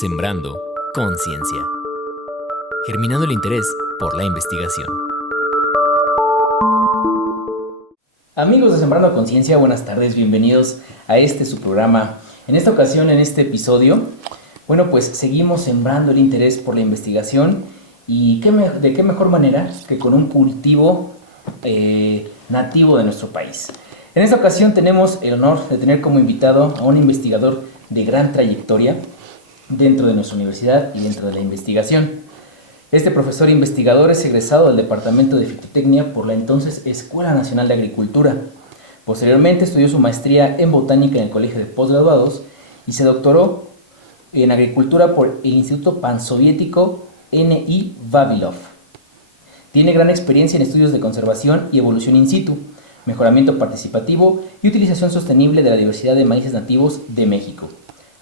Sembrando conciencia. Germinando el interés por la investigación. Amigos de Sembrando Conciencia, buenas tardes, bienvenidos a su programa. En esta ocasión, en este episodio, pues seguimos sembrando el interés por la investigación y de qué mejor manera que con un cultivo nativo de nuestro país. En esta ocasión tenemos el honor de tener como invitado a un investigador de gran trayectoria dentro de nuestra universidad y dentro de la investigación. Este profesor investigador es egresado del Departamento de Fitotecnia por la entonces Escuela Nacional de Agricultura. Posteriormente estudió su maestría en botánica en el Colegio de Postgraduados y se doctoró en agricultura por el Instituto Pansoviético N.I. Vavilov. Tiene gran experiencia en estudios de conservación y evolución in situ, mejoramiento participativo y utilización sostenible de la diversidad de maíces nativos de México,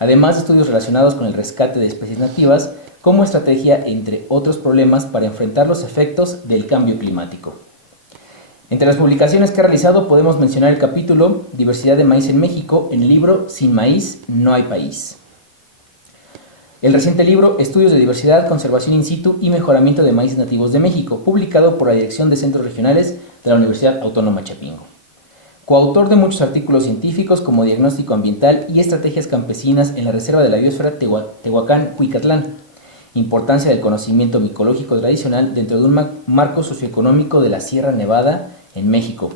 además de estudios relacionados con el rescate de especies nativas como estrategia, entre otros problemas, para enfrentar los efectos del cambio climático. Entre las publicaciones que ha realizado podemos mencionar el capítulo Diversidad de maíz en México en el libro Sin maíz no hay país. El reciente libro Estudios de diversidad, conservación in situ y mejoramiento de maíces nativos de México, publicado por la Dirección de Centros Regionales de la Universidad Autónoma Chapingo. Coautor de muchos artículos científicos como Diagnóstico Ambiental y Estrategias Campesinas en la Reserva de la Biosfera Tehuacán-Cuicatlán. Importancia del conocimiento micológico tradicional dentro de un marco socioeconómico de la Sierra Nevada en México,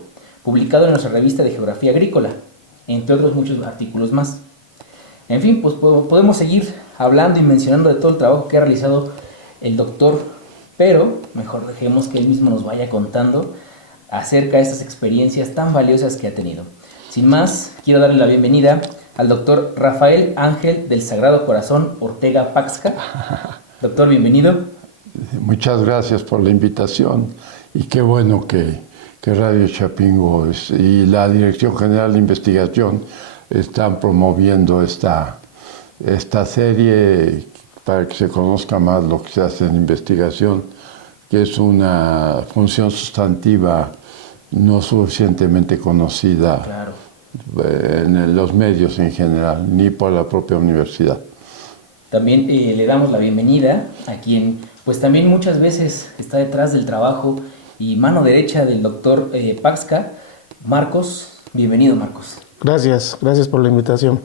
publicado en nuestra revista de Geografía Agrícola, entre otros muchos artículos más. En fin, pues podemos seguir hablando y mencionando de todo el trabajo que ha realizado el doctor, pero mejor dejemos que él mismo nos vaya contando acerca de estas experiencias tan valiosas que ha tenido. Sin más, quiero darle la bienvenida al doctor Rafael Ángel del Sagrado Corazón Ortega Paxca. Doctor, bienvenido. Muchas gracias por la invitación y qué bueno que Radio Chapingo y la Dirección General de Investigación están promoviendo esta serie para que se conozca más lo que se hace en investigación, que es una función sustantiva no suficientemente conocida, claro, en los medios en general, ni por la propia universidad. También le damos la bienvenida a quien pues también muchas veces está detrás del trabajo y mano derecha del doctor Paxca, Marcos. Bienvenido, Marcos. Gracias por la invitación.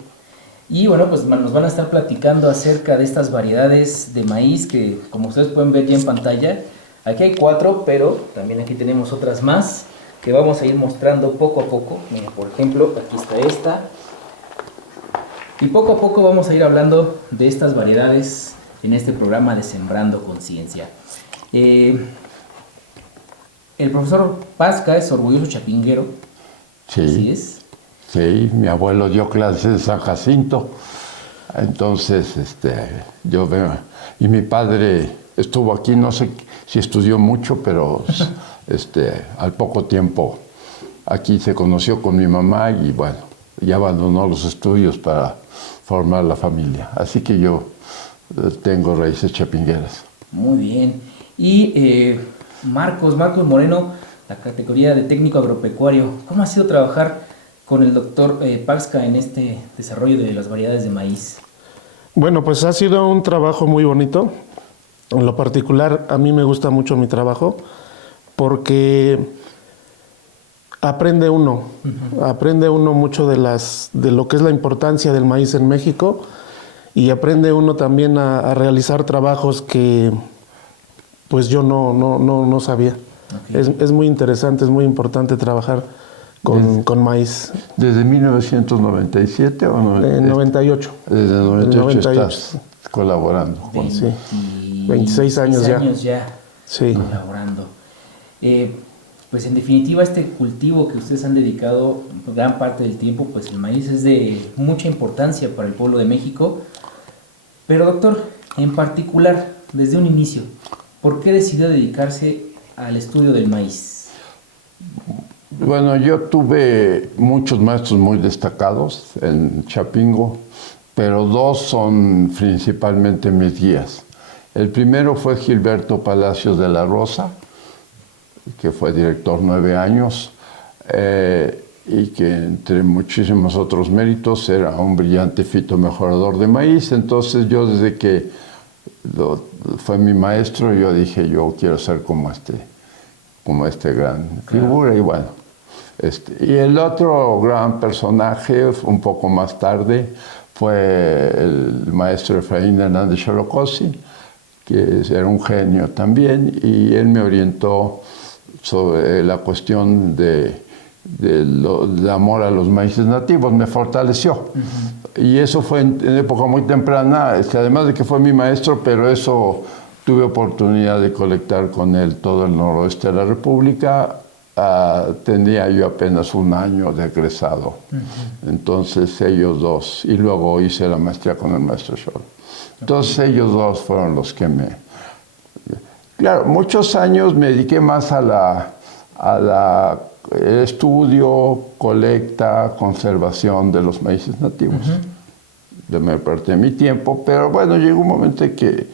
Y pues nos van a estar platicando acerca de estas variedades de maíz que, como ustedes pueden ver ya en pantalla, aquí hay 4, pero también aquí tenemos otras más que vamos a ir mostrando poco a poco. Mira, por ejemplo, aquí está esta. Y poco a poco vamos a ir hablando de estas variedades en este programa de Sembrando Conciencia. El profesor Paxca es orgulloso chapinguero. Sí. ¿Así es? Sí, mi abuelo dio clases en San Jacinto, entonces yo veo, y mi padre estuvo aquí, no sé si estudió mucho, pero al poco tiempo aquí se conoció con mi mamá y bueno, ya abandonó los estudios para formar la familia, así que yo tengo raíces chapingueras. Muy bien. Y Marcos Moreno, la categoría de técnico agropecuario, ¿cómo ha sido trabajar con el doctor Paxca en este desarrollo de las variedades de maíz? Bueno, pues ha sido un trabajo muy bonito. En lo particular, a mí me gusta mucho mi trabajo porque aprende uno mucho de lo que es la importancia del maíz en México, y aprende uno también a realizar trabajos que pues yo no sabía. Okay. Es muy interesante, es muy importante trabajar con maíz. ¿Desde 1997 o no? 98. Desde 98 estás colaborando. Sí, 26 años ya sí. Colaborando. Pues en definitiva este cultivo que ustedes han dedicado gran parte del tiempo, pues el maíz es de mucha importancia para el pueblo de México. Pero doctor, en particular, desde un inicio, ¿por qué decidió dedicarse al estudio del maíz? Bueno, yo tuve muchos maestros muy destacados en Chapingo, pero 2 son principalmente mis guías. El primero fue Gilberto Palacios de la Rosa, que fue director 9 años. y que entre muchísimos otros méritos era un brillante fitomejorador de maíz. Entonces yo desde que fue mi maestro, yo dije, yo quiero ser como este gran figura. Y bueno, y el otro gran personaje, un poco más tarde, fue el maestro Efraín Hernández Xolocosi, que era un genio también, y él me orientó sobre la cuestión del amor a los maíces nativos, me fortaleció. Y eso fue en época muy temprana, además de que fue mi maestro, pero eso tuve oportunidad de colectar con él todo el noroeste de la República. Tenía yo apenas un año de egresado. Entonces ellos dos, y luego hice la maestría con el maestro Xolo. Entonces ellos dos fueron los que Claro, muchos años me dediqué más el estudio, colecta, conservación de los maíces nativos. De mayor parte de mi tiempo, pero bueno, llegó un momento en que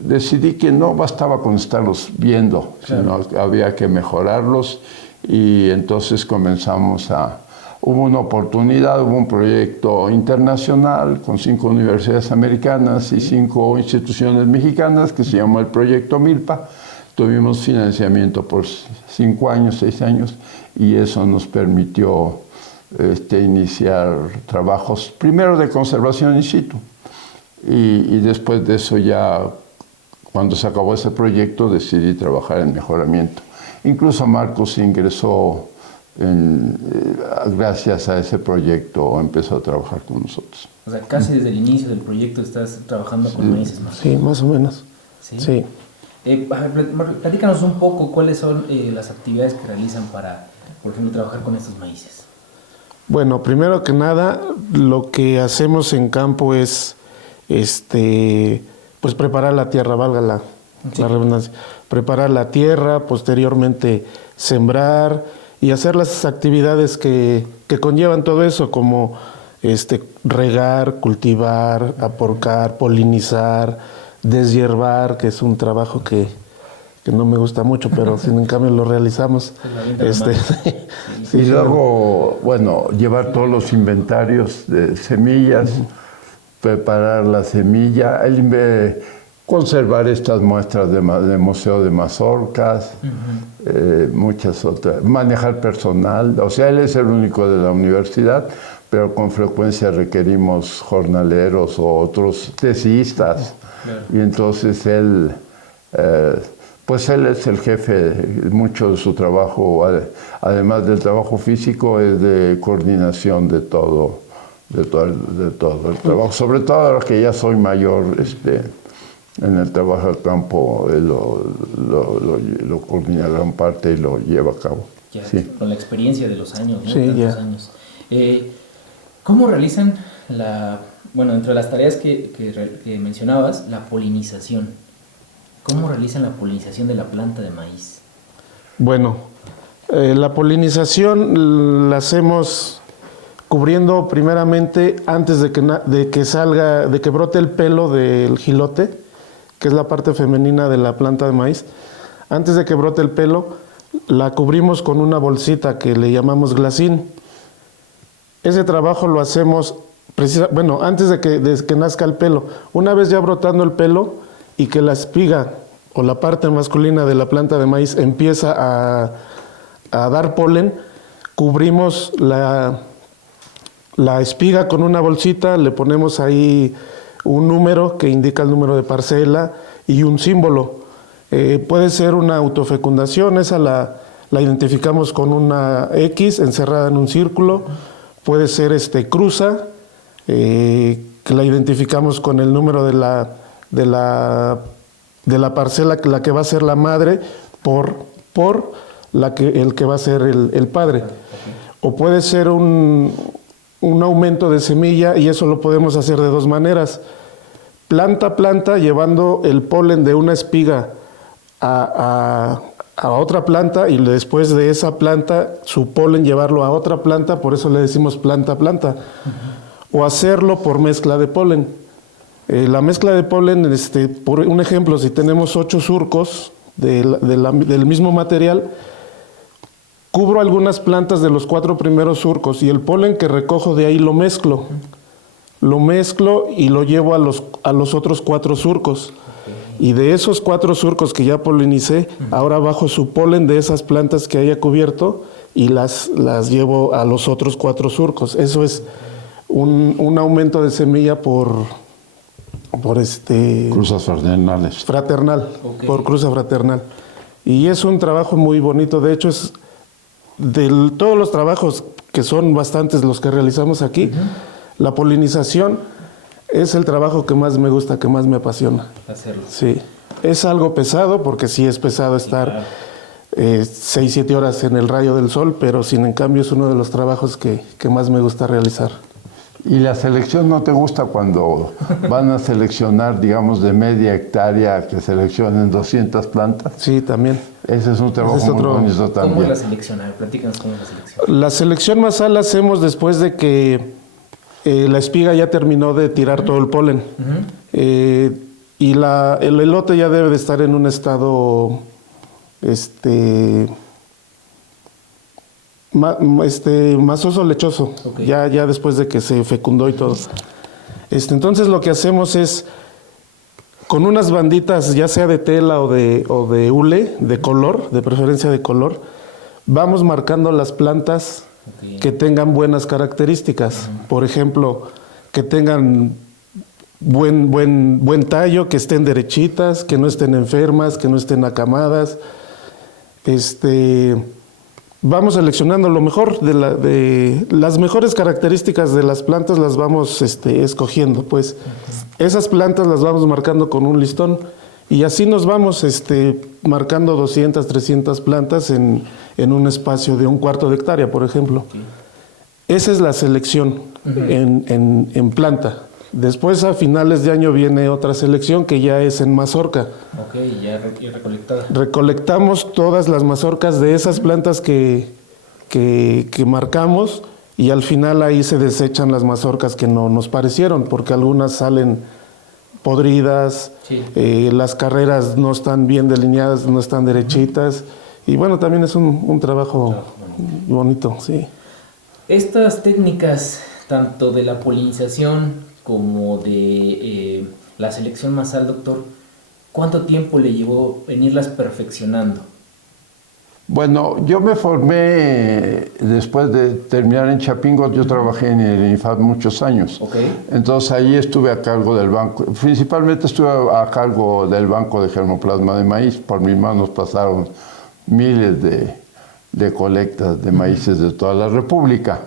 decidí que no bastaba con estarlos viendo, sino que había que mejorarlos, y entonces hubo una oportunidad, hubo un proyecto internacional con 5 universidades americanas y 5 instituciones mexicanas que se llamó el Proyecto Milpa. Tuvimos financiamiento por 5 años, 6 años, y eso nos permitió iniciar trabajos, primero de conservación in situ, y después de eso ya, cuando se acabó ese proyecto, decidí trabajar en mejoramiento. Incluso Marcos ingresó, gracias a ese proyecto, empezó a trabajar con nosotros. O sea, casi desde el inicio del proyecto estás trabajando con maíces nativos. Sí, más o menos. Sí. Platícanos un poco cuáles son las actividades que realizan para, por ejemplo, trabajar con estos maíces. Bueno, primero que nada, lo que hacemos en campo es pues preparar la tierra, valga la redundancia. Preparar la tierra, posteriormente sembrar y hacer las actividades que conllevan todo eso, como regar, cultivar, aporcar, polinizar, deshiervar, que es un trabajo que no me gusta mucho, pero sin en cambio lo realizamos. Y luego, bueno, llevar todos los inventarios de semillas, preparar la semilla, conservar estas muestras de Museo de Mazorcas, muchas otras, manejar personal. O sea, él es el único de la universidad, pero con frecuencia requerimos jornaleros o otros tesistas. Y entonces él es el jefe. Mucho de su trabajo, además del trabajo físico, es de coordinación de todo el trabajo. Sobre todo ahora que ya soy mayor, en el trabajo al campo, él lo coordina gran parte y lo lleva a cabo. Ya, sí. Con la experiencia de los años, ¿no? Sí, ya. Años. ¿Cómo realizan dentro de las tareas que mencionabas, la polinización? ¿Cómo realizan la polinización de la planta de maíz? Bueno, la polinización la hacemos cubriendo primeramente, antes de que brote el pelo del jilote, que es la parte femenina de la planta de maíz. Antes de que brote el pelo, la cubrimos con una bolsita que le llamamos glacín. Ese trabajo lo hacemos antes de que nazca el pelo. Una vez ya brotando el pelo y que la espiga o la parte masculina de la planta de maíz empieza a dar polen, cubrimos la espiga con una bolsita, le ponemos ahí un número que indica el número de parcela y un símbolo. Puede ser una autofecundación, esa la identificamos con una X encerrada en un círculo. Puede ser cruza, que la identificamos con el número de la parcela, la que va a ser la madre, por el que va a ser el padre. O puede ser un aumento de semilla, y eso lo podemos hacer de dos maneras. Planta a planta, llevando el polen de una espiga a otra planta, y después de esa planta su polen llevarlo a otra planta, por eso le decimos planta a planta. O hacerlo por mezcla de polen. La mezcla de polen, por un ejemplo, si tenemos 8 surcos del mismo material, cubro algunas plantas de los 4 primeros surcos y el polen que recojo de ahí lo mezclo. Lo mezclo y lo llevo a los otros 4 surcos. Y de esos 4 surcos que ya polinicé, ahora bajo su polen de esas plantas que haya cubierto y las llevo a los otros 4 surcos. Eso es un aumento de semilla por Cruzas fraternales. Fraternal, por cruza fraternal. Y es un trabajo muy bonito. De hecho, es de todos los trabajos, que son bastantes los que realizamos aquí, la polinización es el trabajo que más me gusta, que más me apasiona. Hacerlo. Sí. Es algo pesado, porque sí es pesado estar 6, 7 horas en el rayo del sol, pero sin en cambio es uno de los trabajos que más me gusta realizar. ¿Y la selección no te gusta cuando van a seleccionar, digamos, de media hectárea, que seleccionen 200 plantas? Sí, también. Ese es un trabajo muy bonito también. ¿Cómo es la selección? A ver, platícanos cómo es la selección. La selección masal la hacemos después de que la espiga ya terminó de tirar todo el polen. Y el elote ya debe de estar en un estado masoso, lechoso, ya después de que se fecundó y todo. Entonces lo que hacemos es, con unas banditas, ya sea de tela o de hule, de color, de preferencia de color, vamos marcando las plantas que tengan buenas características. Por ejemplo, que tengan buen tallo, que estén derechitas, que no estén enfermas, que no estén acamadas. Vamos seleccionando lo mejor de las mejores características de las plantas, las vamos escogiendo. Pues esas plantas las vamos marcando con un listón y así nos vamos marcando 200, 300 plantas en un espacio de 1/4 de hectárea, por ejemplo. Esa es la selección en planta. Después, a finales de año, viene otra selección que ya es en mazorca. Ok, ya recolectada. Recolectamos todas las mazorcas de esas plantas que marcamos y al final ahí se desechan las mazorcas que no nos parecieron, porque algunas salen podridas, las carreras no están bien delineadas, no están derechitas. Y bueno, también es un trabajo bonito, sí. Estas técnicas, tanto de la polinización como de la selección masal, doctor, ¿cuánto tiempo le llevó venirlas perfeccionando? Bueno, yo me formé después de terminar en Chapingo. Yo trabajé en el INIFAP muchos años. Entonces ahí estuve a cargo del banco. Principalmente estuve a cargo del banco de germoplasma de maíz. Por mis manos pasaron miles de colectas de maíces de toda la República.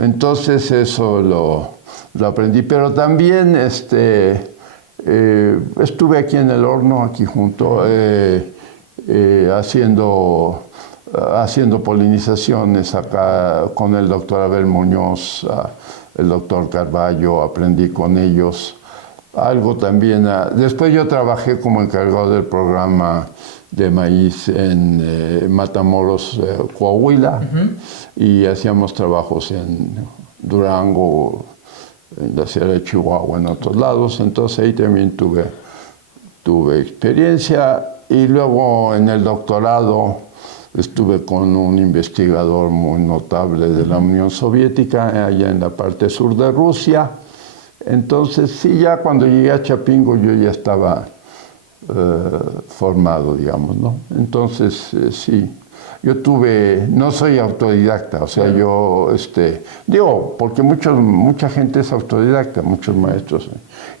Entonces eso lo aprendí, pero también estuve aquí en el horno, aquí junto, haciendo polinizaciones acá con el doctor Abel Muñoz, el doctor Carballo, aprendí con ellos. Algo también, después yo trabajé como encargado del programa de maíz en Matamoros, Coahuila, y hacíamos trabajos en Durango, en la Sierra de Chihuahua, en otros lados. Entonces ahí también tuve experiencia, y luego en el doctorado estuve con un investigador muy notable de la Unión Soviética, allá en la parte sur de Rusia. Entonces sí, ya cuando llegué a Chapingo yo ya estaba formado, digamos, ¿no? Entonces sí. Yo no soy autodidacta, o sea, yo, digo, porque mucha gente es autodidacta, muchos maestros.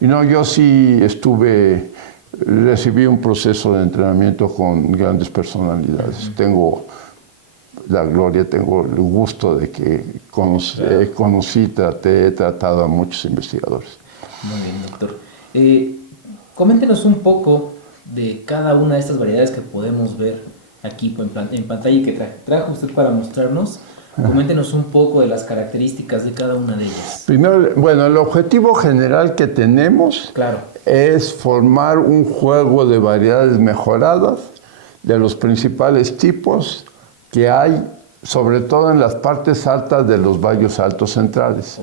Y no, yo sí recibí un proceso de entrenamiento con grandes personalidades. Tengo la gloria, tengo el gusto de que he tratado a muchos investigadores. Muy bien, doctor. Coméntenos un poco de cada una de estas variedades que podemos ver aquí en pantalla y que trajo usted para mostrarnos. Coméntenos un poco de las características de cada una de ellas. Primero, bueno, el objetivo general que tenemos es formar un juego de variedades mejoradas de los principales tipos que hay, sobre todo en las partes altas de los valles altos centrales.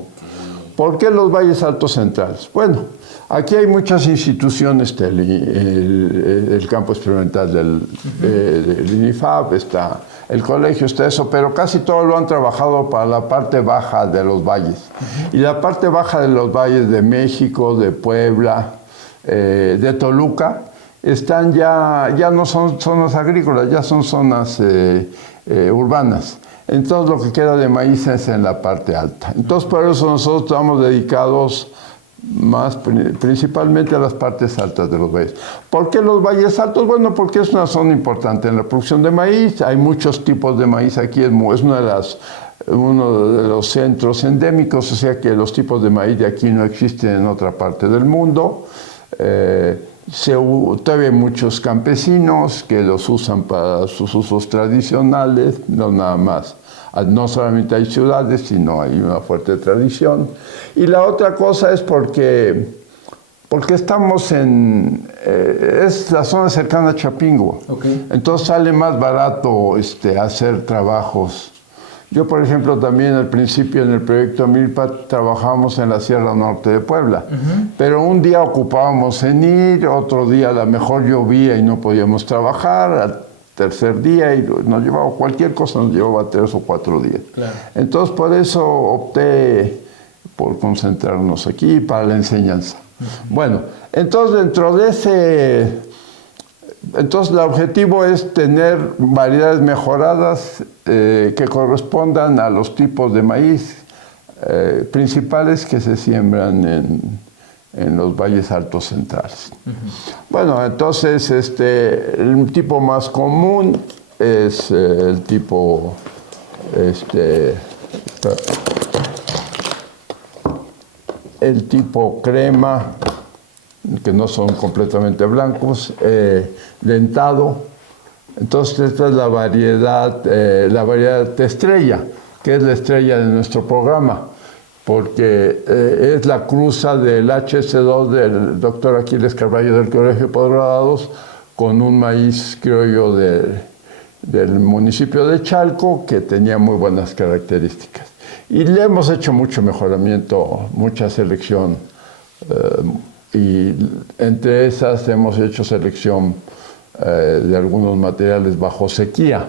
¿Por qué los valles altos centrales? Bueno, aquí hay muchas instituciones, el campo experimental del INIFAP, está el colegio está eso, pero casi todo lo han trabajado para la parte baja de los valles. Y la parte baja de los valles de México, de Puebla, de Toluca, están ya no son zonas agrícolas, ya son zonas urbanas. Entonces lo que queda de maíz es en la parte alta. Entonces por eso nosotros estamos dedicados principalmente a las partes altas de los valles. ¿Por qué los valles altos? Bueno, porque es una zona importante en la producción de maíz. Hay muchos tipos de maíz aquí, es uno de los centros endémicos, o sea que los tipos de maíz de aquí no existen en otra parte del mundo. Todavía hay muchos campesinos que los usan para sus usos tradicionales, no nada más. No solamente hay ciudades, sino hay una fuerte tradición. Y la otra cosa es porque estamos es la zona cercana a Chapingo. Okay. Entonces sale más barato hacer trabajos. Yo, por ejemplo, también al principio en el proyecto Milpa trabajamos en la Sierra Norte de Puebla, pero un día ocupábamos en ir, otro día a lo mejor llovía y no podíamos trabajar, al tercer día y nos llevaba cualquier cosa, nos llevaba 3 o 4 días. Claro. Entonces por eso opté por concentrarnos aquí para la enseñanza. Bueno, entonces dentro de el objetivo es tener variedades mejoradas que correspondan a los tipos de maíz principales que se siembran en los valles altos centrales. Bueno, entonces el tipo más común es el tipo crema, que no son completamente blancos, dentado. Entonces esta es la variedad estrella, que es la estrella de nuestro programa, porque es la cruza del HS2 del doctor Aquiles Carballo del Colegio de Posgraduados con un maíz criollo del municipio de Chalco que tenía muy buenas características. Y le hemos hecho mucho mejoramiento, mucha selección, y entre esas hemos hecho selección de algunos materiales bajo sequía.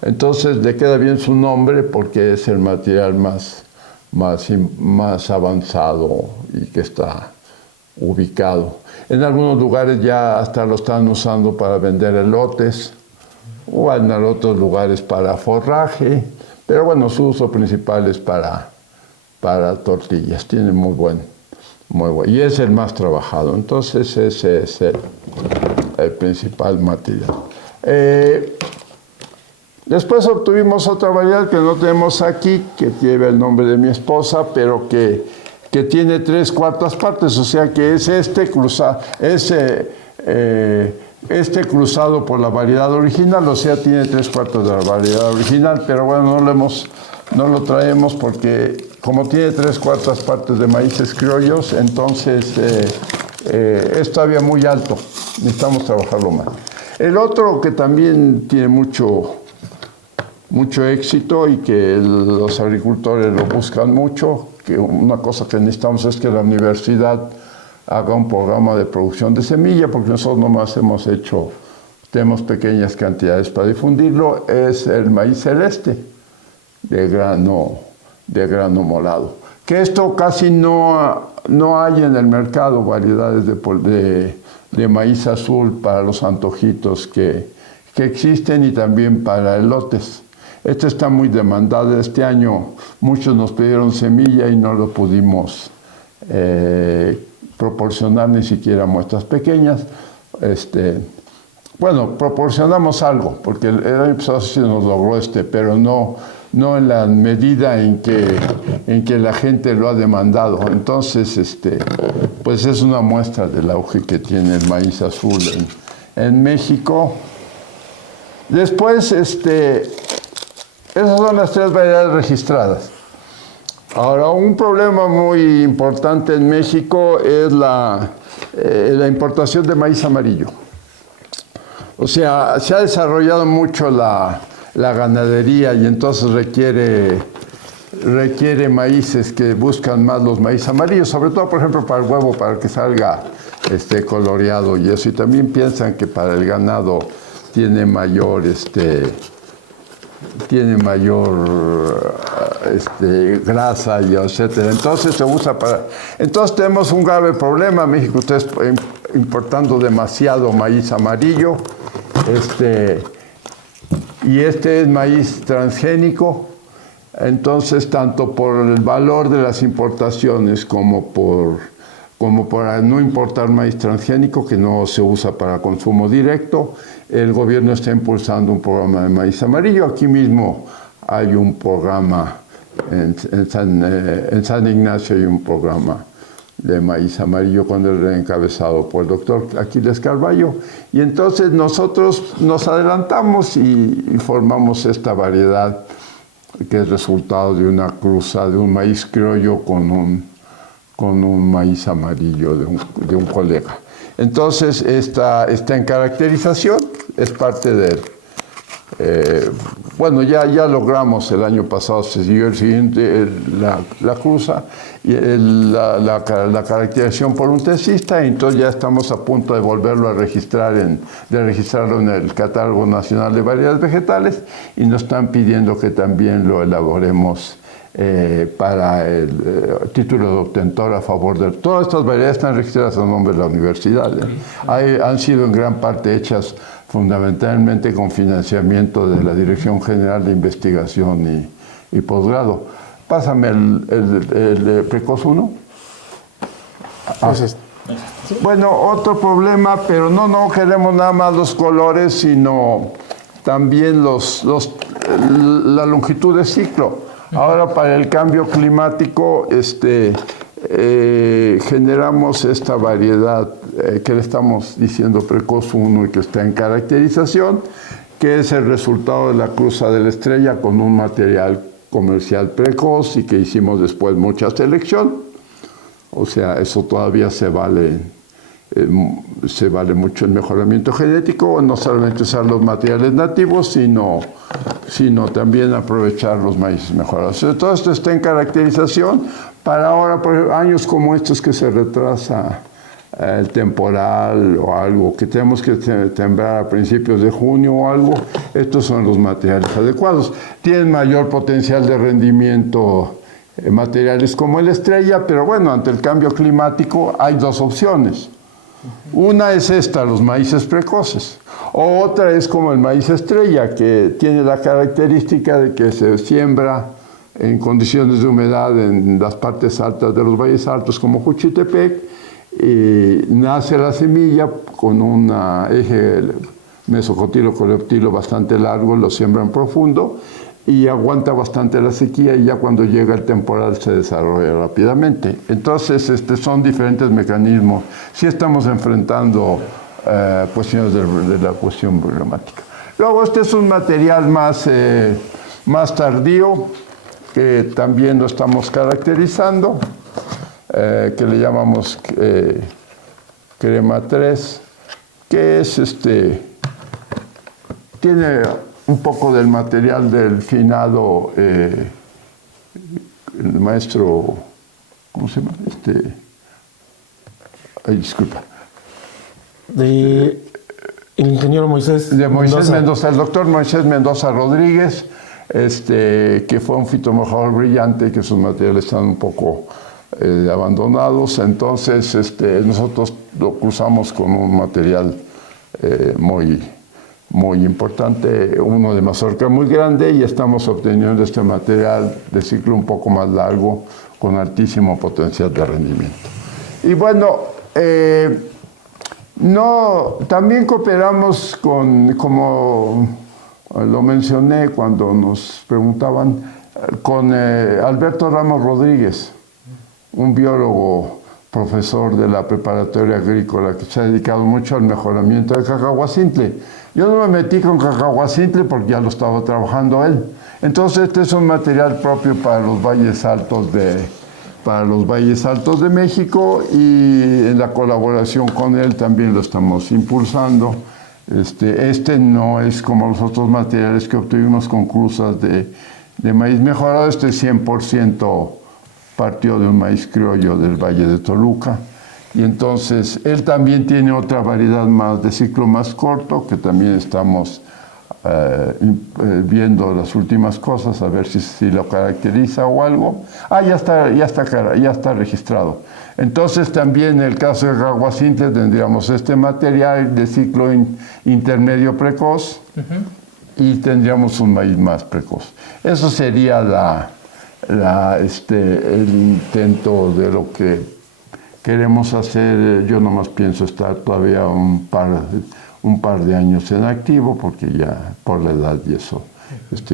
Entonces le queda bien su nombre porque es el material más avanzado y que está ubicado. En algunos lugares ya hasta lo están usando para vender elotes o en otros lugares para forraje, pero bueno, su uso principal es para tortillas. Tiene muy buen y es el más trabajado. Entonces ese es el principal material. Después obtuvimos otra variedad que no tenemos aquí, que lleva el nombre de mi esposa, pero que tiene 3/4 partes, o sea que es cruzado por la variedad original, o sea, tiene 3/4 de la variedad original, pero bueno, no lo traemos porque como tiene 3/4 partes de maíces criollos, entonces es todavía muy alto, necesitamos trabajarlo más. El otro que también tiene mucho éxito y que los agricultores lo buscan mucho, que una cosa que necesitamos es que la universidad haga un programa de producción de semilla, porque nosotros nomás tenemos pequeñas cantidades para difundirlo, es el maíz celeste de grano molado. Que esto casi no hay en el mercado variedades de maíz azul para los antojitos que existen y también para elotes. Este está muy demandado este año. Muchos nos pidieron semilla y no lo pudimos proporcionar ni siquiera muestras pequeñas. Bueno, proporcionamos algo, porque el año pasado sí nos logró pero no en la medida en que la gente lo ha demandado. Entonces, pues es una muestra del auge que tiene el maíz azul en México. Después, esas son las 3 variedades registradas. Ahora, un problema muy importante en México es la importación de maíz amarillo. O sea, se ha desarrollado mucho la ganadería y entonces requiere maíces que buscan más los maíz amarillos, sobre todo, por ejemplo, para el huevo, para que salga coloreado y eso. Y también piensan que para el ganado tiene mayor tiene mayor grasa y etcétera. Entonces se usa para... Entonces tenemos un grave problema en México. Ustedes importando demasiado maíz amarillo. Y este es maíz transgénico. Entonces, tanto por el valor de las importaciones como para no importar maíz transgénico, que no se usa para consumo directo, el gobierno está impulsando un programa de maíz amarillo. Aquí mismo hay un programa, en San Ignacio hay un programa de maíz amarillo encabezado por el doctor Aquiles Carballo. Y entonces nosotros nos adelantamos y formamos esta variedad que es resultado de una cruza de un maíz criollo con un maíz amarillo de un colega. Entonces, está en caracterización, es parte del... ya logramos el año pasado, se siguió el siguiente, la cruza, y la caracterización por un tesista, y entonces ya estamos a punto de volverlo a registrar, de registrarlo en el Catálogo Nacional de Variedades Vegetales, y nos están pidiendo que también lo elaboremos para el título de obtentor a favor de... Todas estas variedades están registradas a nombre de la universidad. Han sido en gran parte hechas fundamentalmente con financiamiento de la Dirección General de Investigación y Posgrado. Pásame el Precoz 1. Bueno, otro problema, pero no queremos nada más los colores, sino también la longitud de ciclo. Ahora, para el cambio climático, generamos esta variedad que le estamos diciendo Precoz 1 y que está en caracterización, que es el resultado de la cruza de la estrella con un material comercial precoz y que hicimos después mucha selección. O sea, eso todavía se vale mucho el mejoramiento genético, no solamente usar los materiales nativos, sino también aprovechar los maíces mejorados. Todo esto está en caracterización para ahora, por años como estos que se retrasa el temporal o algo, que tenemos que sembrar a principios de junio o algo, estos son los materiales adecuados. Tienen mayor potencial de rendimiento materiales como la estrella, pero bueno, ante el cambio climático hay dos opciones. Una es esta, los maíces precoces. Otra es como el maíz estrella, que tiene la característica de que se siembra en condiciones de humedad en las partes altas de los valles altos como Juchitepec, y nace la semilla con un eje mesocotilo-coleoptilo bastante largo, lo siembran profundo y aguanta bastante la sequía, y ya cuando llega el temporal se desarrolla rápidamente. Entonces, son diferentes mecanismos. Sí estamos enfrentando cuestiones de la cuestión climática. Luego, este es un material más tardío, que también lo estamos caracterizando, que le llamamos crema 3, que es tiene un poco del material del finado el maestro, ¿cómo se llama? Disculpa. El ingeniero Moisés Mendoza, el doctor Moisés Mendoza Rodríguez, que fue un fitomejador brillante, que sus materiales están un poco abandonados. Entonces, nosotros lo cruzamos con un material muy importante, uno de mazorca muy grande, y estamos obteniendo este material de ciclo un poco más largo con altísimo potencial de rendimiento. Y bueno, también cooperamos como lo mencioné cuando nos preguntaban, con Alberto Ramos Rodríguez, un biólogo profesor de la preparatoria agrícola que se ha dedicado mucho al mejoramiento de cacahuacintle. Yo no me metí con cacahuacintle porque ya lo estaba trabajando él. Entonces, este es un material propio para los valles altos de México, y en la colaboración con él también lo estamos impulsando. No es como los otros materiales que obtuvimos con cruzas de maíz mejorado. 100% partió de un maíz criollo del Valle de Toluca. Y entonces él también tiene otra variedad más de ciclo más corto, que también estamos viendo las últimas cosas, a ver si lo caracteriza o algo. Ya está registrado. Entonces también en el caso de Cacahuacintle tendríamos este material de ciclo intermedio precoz y tendríamos un maíz más precoz. Eso sería el intento de lo que queremos hacer. Yo nomás pienso estar todavía un par de años en activo, porque ya por la edad y eso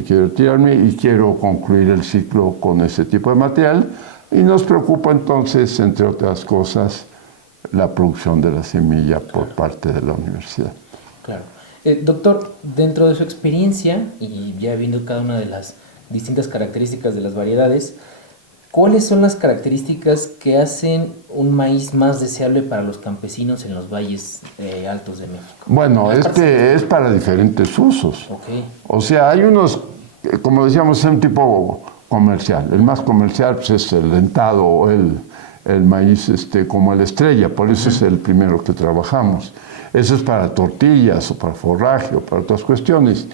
quiero retirarme y quiero concluir el ciclo con ese tipo de material. Y nos preocupa entonces, entre otras cosas, la producción de la semilla por parte de la universidad. Claro. Doctor, dentro de su experiencia, y ya viendo cada una de las distintas características de las variedades, ¿cuáles son las características que hacen un maíz más deseable para los campesinos en los valles altos de México? Bueno, es para diferentes usos. Okay. O sea, hay unos, como decíamos, es un tipo comercial. El más comercial pues, es el dentado o el maíz como el estrella, por eso es el primero que trabajamos. Eso es para tortillas o para forraje o para otras cuestiones.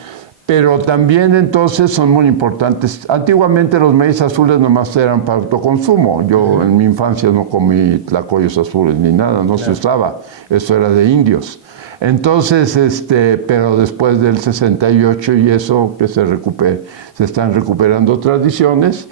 Pero también entonces son muy importantes. Antiguamente los maíz azules nomás eran para autoconsumo. Yo en mi infancia no comí tlacoyos azules ni nada, no se usaba. Eso era de indios. Entonces, pero después del 68 y eso que se están recuperando tradiciones,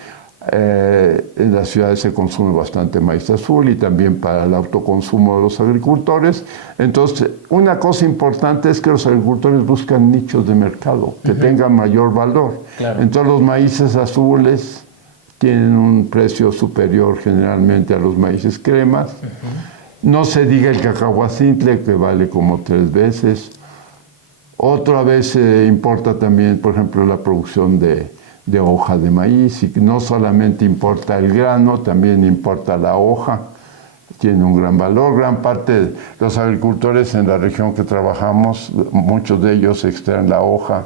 en las ciudades se consume bastante maíz azul y también para el autoconsumo de los agricultores. Entonces, una cosa importante es que los agricultores buscan nichos de mercado que tengan mayor valor. Claro. Entonces, los maíces azules tienen un precio superior generalmente a los maíces cremas. No se diga el cacahuacintle, que vale como 3 veces. Otra vez importa también, por ejemplo, la producción de hoja de maíz, y no solamente importa el grano, también importa la hoja, tiene un gran valor. Gran parte de los agricultores en la región que trabajamos, muchos de ellos extraen la hoja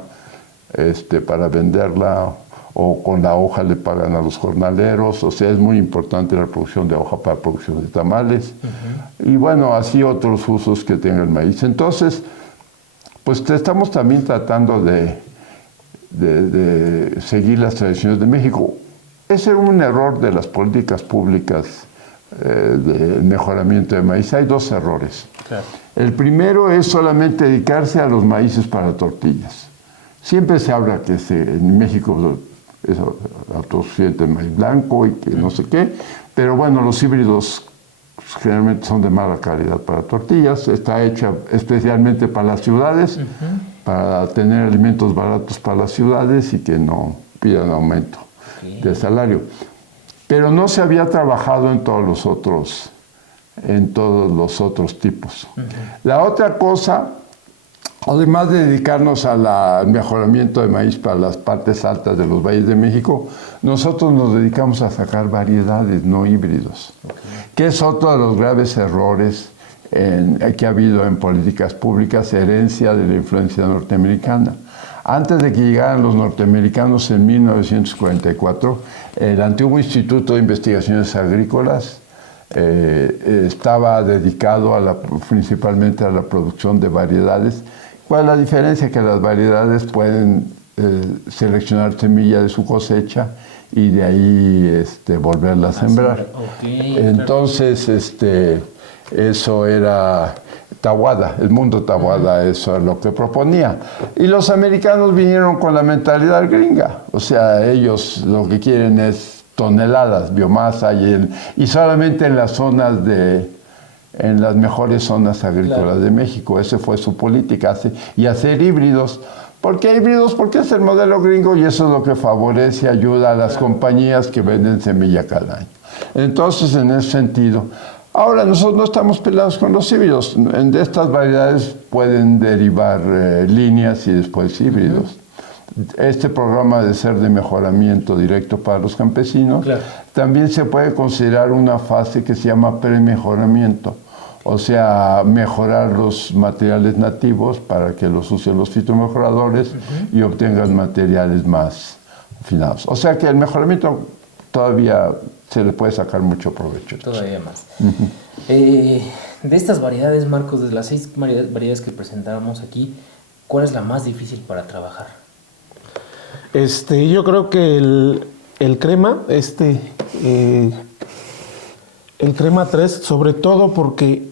para venderla, o con la hoja le pagan a los jornaleros. O sea, es muy importante la producción de hoja para producción de tamales. Y bueno, así otros usos que tenga el maíz. Entonces, pues estamos también tratando de seguir las tradiciones de México. Ese era un error de las políticas públicas de mejoramiento de maíz. Hay 2 errores. Claro. El primero es solamente dedicarse a los maíces para tortillas. Siempre se habla que en México es autosuficiente el maíz blanco y que no sé qué, pero bueno, los híbridos generalmente son de mala calidad para tortillas. Está hecha especialmente para las ciudades, para tener alimentos baratos para las ciudades y que no pidan aumento de salario. Pero no se había trabajado en todos los otros tipos. La otra cosa, además de dedicarnos al mejoramiento de maíz para las partes altas de los valles de México, nosotros nos dedicamos a sacar variedades, no híbridos, que es otro de los graves errores que ha habido en políticas públicas, herencia de la influencia norteamericana. Antes de que llegaran los norteamericanos en 1944, el antiguo Instituto de Investigaciones Agrícolas estaba dedicado principalmente a la producción de variedades. ¿Cuál es la diferencia? Que las variedades pueden seleccionar semilla de su cosecha y de ahí volverla a sembrar. Entonces, eso era Taboada, el mundo Taboada, eso es lo que proponía. Y los americanos vinieron con la mentalidad gringa, o sea, ellos lo que quieren es toneladas, biomasa, y solamente en las zonas en las mejores zonas agrícolas de México. Esa fue su política, y hacer híbridos. ¿Por qué híbridos? Porque es el modelo gringo y eso es lo que favorece, ayuda a las compañías que venden semilla cada año. Entonces, en ese sentido, ahora nosotros no estamos peleados con los híbridos. De estas variedades pueden derivar líneas y después híbridos. Este programa de ser de mejoramiento directo para los campesinos, también se puede considerar una fase que se llama premejoramiento. O sea, mejorar los materiales nativos para que los usen los fitomejoradores y obtengan materiales más afinados. O sea que el mejoramiento todavía se le puede sacar mucho provecho. Todavía más. De estas variedades, Marcos, de las 6 variedades que presentábamos aquí, ¿cuál es la más difícil para trabajar? Yo creo que el crema, el crema 3, sobre todo porque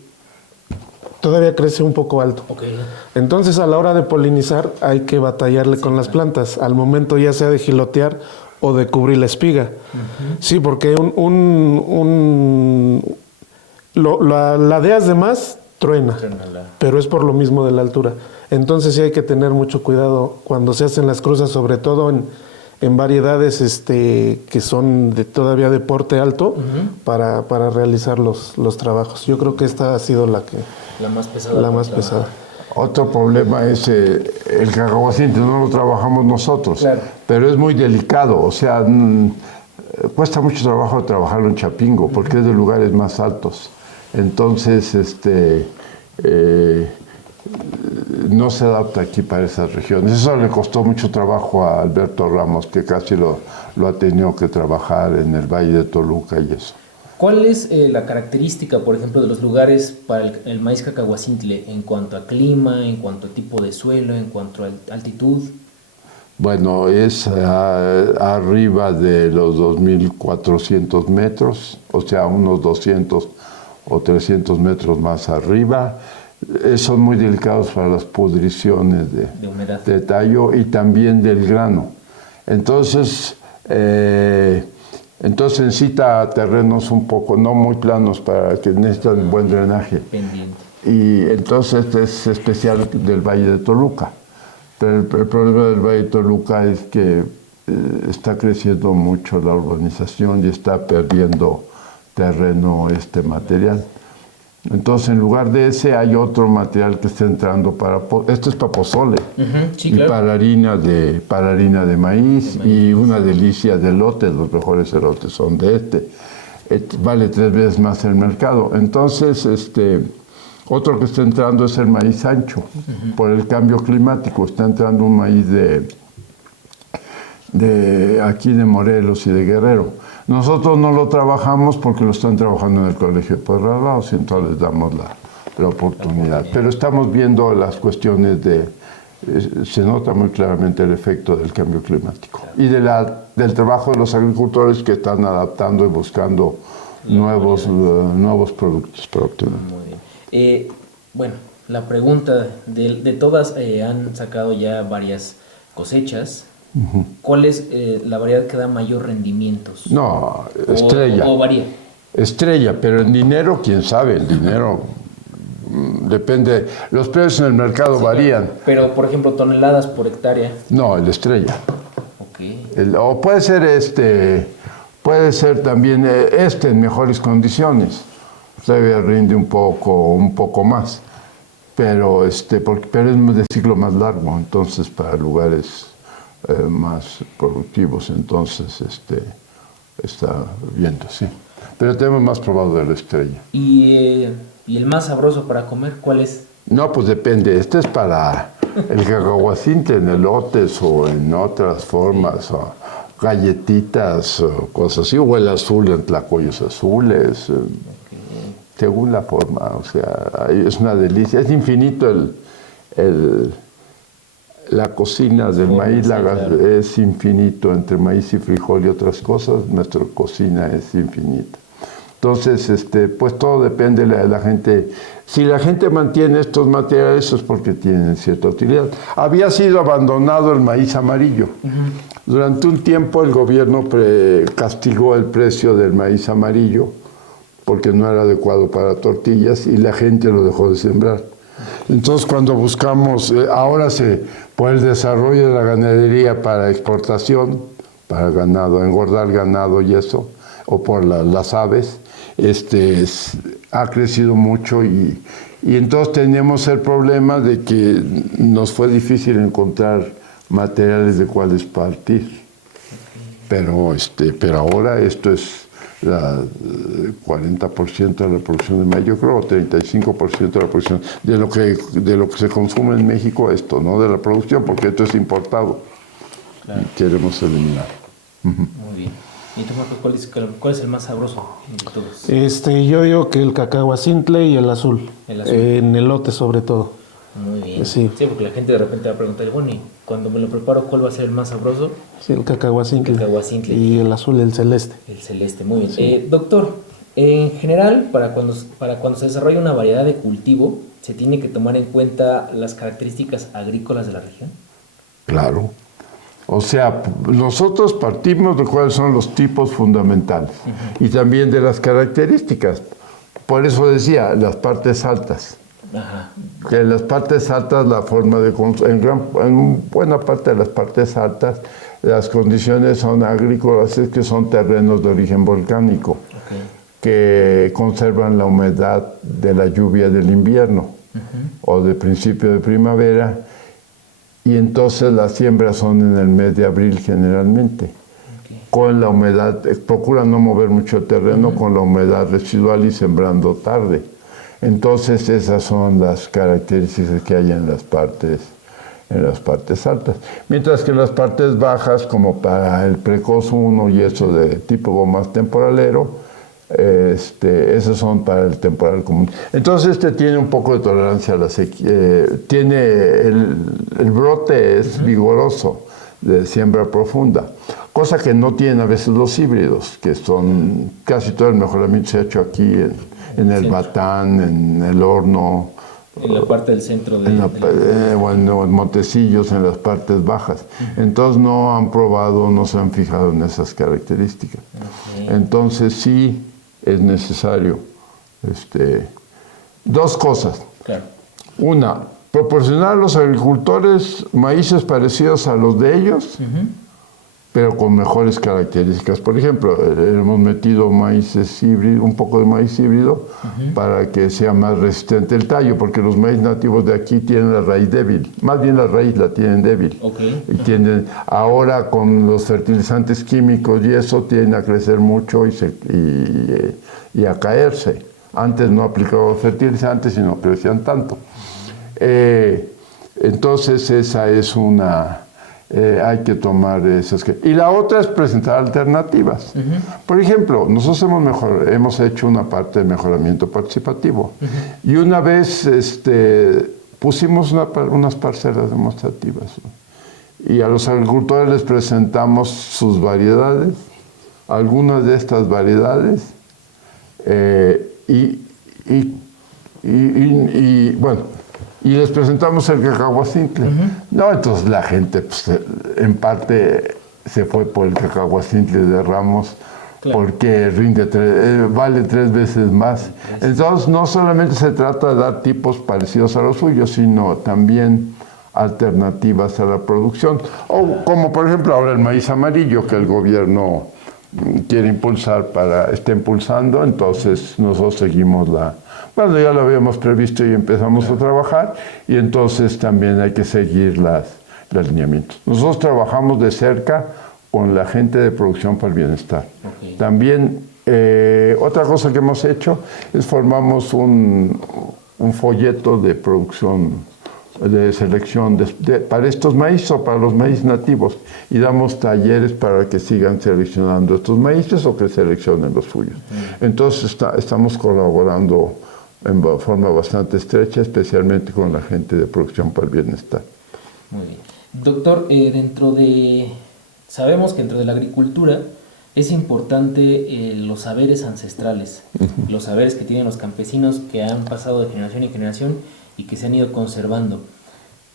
todavía crece un poco alto. Okay. Entonces, a la hora de polinizar, hay que batallarle con las plantas, al momento ya sea de gilotear o de cubrir la espiga. Sí, porque la deas de más truena, pero es por lo mismo de la altura. Entonces sí hay que tener mucho cuidado cuando se hacen las cruzas, sobre todo en variedades que son todavía de porte alto, para realizar los trabajos. Yo creo que esta ha sido la más pesada. La más pesada. Otro problema es el cacahuacinte, no lo trabajamos nosotros, claro, pero es muy delicado, o sea, cuesta mucho trabajo trabajarlo en Chapingo, porque es de lugares más altos. Entonces, no se adapta aquí para esas regiones. Eso le costó mucho trabajo a Alberto Ramos, que casi lo ha tenido que trabajar en el Valle de Toluca y eso. ¿Cuál es la característica, por ejemplo, de los lugares para el maíz cacahuacintle en cuanto a clima, en cuanto a tipo de suelo, en cuanto a altitud? Bueno, es arriba de los 2.400 metros, o sea, unos 200 o 300 metros más arriba. Son muy delicados para las pudriciones de humedad, de tallo y también del grano. Entonces necesita terrenos un poco, no muy planos, para que necesitan buen drenaje. Pendiente. Y entonces es especial del Valle de Toluca. Pero el problema del Valle de Toluca es que está creciendo mucho la urbanización y está perdiendo terreno este material. Entonces, en lugar de ese, hay otro material que está entrando esto es para pozole, sí, y claro, para harina de maíz, y una delicia de elote. Los mejores elotes son de vale 3 veces más el mercado. Entonces, otro que está entrando es el maíz ancho, por el cambio climático. Está entrando un maíz de aquí de Morelos y de Guerrero. Nosotros no lo trabajamos porque lo están trabajando en el Colegio de Pueblos, y entonces les damos la oportunidad. Pero estamos viendo las cuestiones se nota muy claramente el efecto del cambio climático y del trabajo de los agricultores que están adaptando y buscando nuevos productos para obtener. Muy bien. Bueno, la pregunta de todas, han sacado ya varias cosechas. ¿Cuál es la variedad que da mayor rendimientos? No, estrella. ¿O varía? Estrella, pero en dinero, quién sabe, el dinero depende. Los precios en el mercado varían. Pero, por ejemplo, toneladas por hectárea. No, el estrella. Okay. O puede ser también en mejores condiciones. Todavía rinde un poco más, pero es de ciclo más largo, entonces para lugares más productivos, entonces está viendo, sí. Pero tenemos más probado de la estrella. ¿Y el más sabroso para comer, cuál es? No, pues depende. Este es para el cacahuacinte en elotes o en otras formas, o galletitas o cosas así, o el azul en tlacoyos azules, según la forma. O sea, es una delicia. Es infinito la cocina del maíz, claro. Es infinito entre maíz y frijol y otras cosas. Nuestra cocina es infinita. Entonces, pues todo depende de la gente. Si la gente mantiene estos materiales es porque tienen cierta utilidad. Había sido abandonado el maíz amarillo. Durante un tiempo el gobierno castigó el precio del maíz amarillo porque no era adecuado para tortillas y la gente lo dejó de sembrar. Entonces, cuando buscamos, ahora por el desarrollo de la ganadería para exportación, para ganado, engordar ganado y eso, o por las aves, ha crecido mucho y entonces teníamos el problema de que nos fue difícil encontrar materiales de cuales partir. Pero ahora esto es el 40% de la producción de maíz, yo creo, 35% de la producción de lo que se consume en México, no de la producción, porque esto es importado. Claro. Y queremos eliminar. Muy bien. ¿Y tú, Marco, cuál es el más sabroso de todos? Yo digo que el cacahuacintle y el azul. En elote sobre todo. Muy bien. Sí. Sí, porque la gente de repente va a preguntar, bueno, y cuando me lo preparo, ¿cuál va a ser el más sabroso? Sí, el cacahuacintle. El cacahuacintle. Y el azul, el celeste. El celeste, muy bien. Sí. Doctor, en general, para cuando se desarrolla una variedad de cultivo, ¿se tiene que tomar en cuenta las características agrícolas de la región? Claro. O sea, nosotros partimos de cuáles son los tipos fundamentales y también de las características. Por eso decía, las partes altas. Ajá. Que en las partes altas la forma de en buena parte de las partes altas las condiciones son agrícolas, es que son terrenos de origen volcánico, Okay. que conservan la humedad de la lluvia del invierno o de principio de primavera, y entonces las siembras son en el mes de abril generalmente. Okay. Con la humedad, procura no mover mucho el terreno con la humedad residual y sembrando tarde. Entonces esas son las características que hay en las partes altas. Mientras que en las partes bajas, como para el precoz 1 y eso de tipo más temporalero, esos son para el temporal común. Entonces tiene un poco de tolerancia a la sequía. Tiene el brote es vigoroso, de siembra profunda, cosa que no tienen a veces los híbridos, que son casi todo el mejoramiento se ha hecho aquí en el Batán, en el Horno, En la parte del centro de... bueno, en Montecillos, en las partes bajas. Entonces no han probado, no se han fijado en esas características. Okay. Entonces sí es necesario dos cosas. Claro. Una, proporcionar a los agricultores maíces parecidos a los de ellos, pero con mejores características. Por ejemplo, hemos metido maíces híbridos, un poco de maíz híbrido, para que sea más resistente el tallo, porque los maíz nativos de aquí tienen la raíz débil. Más bien la raíz la tienen débil. Okay. Y ahora con los fertilizantes químicos y eso tienden a crecer mucho y a caerse. Antes no aplicaban fertilizantes y no crecían tanto. Entonces esa es una... hay que tomar esas... Y la otra es presentar alternativas. Por ejemplo, nosotros hemos hecho una parte de mejoramiento participativo. Y una vez pusimos unas parcelas demostrativas. Y a los agricultores les presentamos sus variedades, algunas de estas variedades, y les presentamos el cacahuacintle. No, entonces la gente, pues, en parte se fue por el cacahuacintle de Ramos, claro, porque vale 3 veces más. Entonces, no solamente se trata de dar tipos parecidos a los suyos, sino también alternativas a la producción. O como, por ejemplo, ahora el maíz amarillo, que el gobierno quiere impulsar está impulsando, entonces nosotros seguimos bueno, ya lo habíamos previsto y empezamos a trabajar, y entonces también hay que seguir los lineamientos. Nosotros trabajamos de cerca con la gente de Producción para el Bienestar. Okay. También, otra cosa que hemos hecho es formamos un folleto de producción, de selección para estos maíces o para los maíz nativos, y damos talleres para que sigan seleccionando estos maíces o que seleccionen los suyos. Entonces estamos colaborando en forma bastante estrecha, especialmente con la gente de Producción para el Bienestar. Muy bien. Doctor, sabemos que dentro de la agricultura es importante los saberes ancestrales, los saberes que tienen los campesinos que han pasado de generación en generación y que se han ido conservando.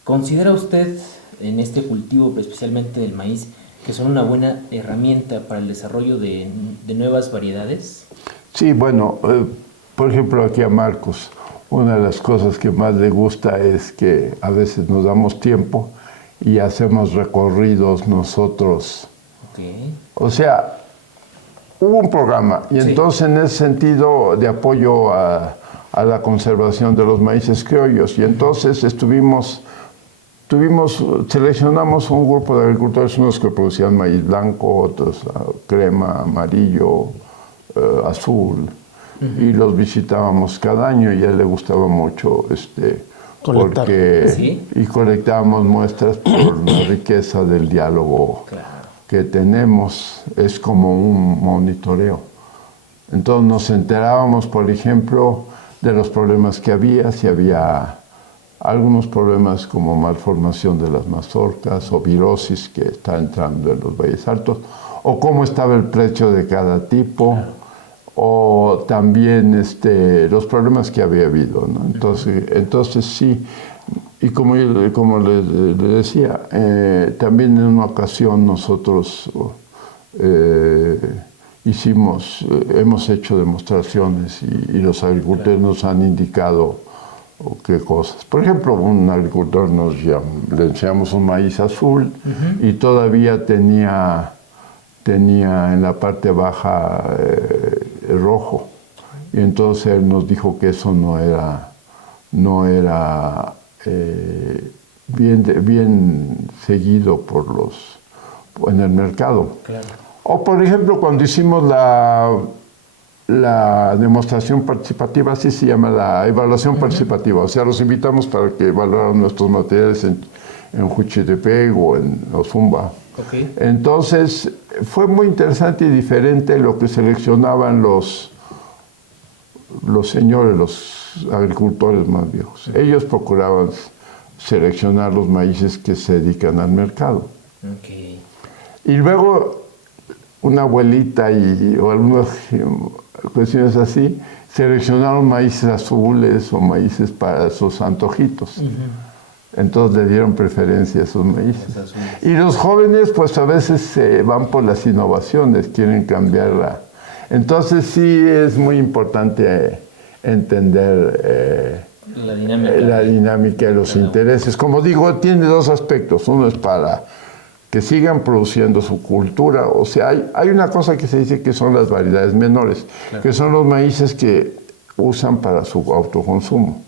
¿Considera usted en este cultivo, especialmente del maíz, que son una buena herramienta para el desarrollo de nuevas variedades? Sí, bueno, por ejemplo, aquí a Marcos, una de las cosas que más le gusta es que a veces nos damos tiempo y hacemos recorridos nosotros. Okay. O sea, hubo un programa, y sí, entonces en ese sentido de apoyo a la conservación de los maíces criollos, y entonces seleccionamos un grupo de agricultores, unos que producían maíz blanco, otros crema, amarillo, azul, y los visitábamos cada año, y a él le gustaba mucho colectar. ¿Sí? Y colectábamos muestras por la riqueza del diálogo, claro, que tenemos. Es como un monitoreo. Entonces nos enterábamos, por ejemplo, de los problemas que había, si había algunos problemas como malformación de las mazorcas o virosis que está entrando en los valles altos, o cómo estaba el precio de cada tipo, o también los problemas que había habido, ¿no? Entonces sí, y como le decía, también en una ocasión nosotros hemos hecho demostraciones y los agricultores nos han indicado qué cosas. Por ejemplo, un agricultor le enseñamos un maíz azul y todavía tenía en la parte baja rojo. Y entonces él nos dijo que eso no era bien seguido en el mercado. Claro. O por ejemplo, cuando hicimos la demostración participativa, así se llama la evaluación participativa, o sea, los invitamos para que evaluaran nuestros materiales en Juchitepec o en Ozumba. Okay. Entonces, fue muy interesante y diferente lo que seleccionaban los señores, los agricultores más viejos. Ellos procuraban seleccionar los maíces que se dedican al mercado. Okay. Y luego, una abuelita o algunas cuestiones así, seleccionaron maíces azules o maíces para sus antojitos. Entonces le dieron preferencia a esos maíces. Y los jóvenes, pues a veces van por las innovaciones, quieren cambiarla. Entonces sí es muy importante entender la dinámica de los intereses. Como digo, tiene dos aspectos. Uno es para que sigan produciendo su cultura. O sea, hay una cosa que se dice que son las variedades menores, que son los maíces que usan para su autoconsumo,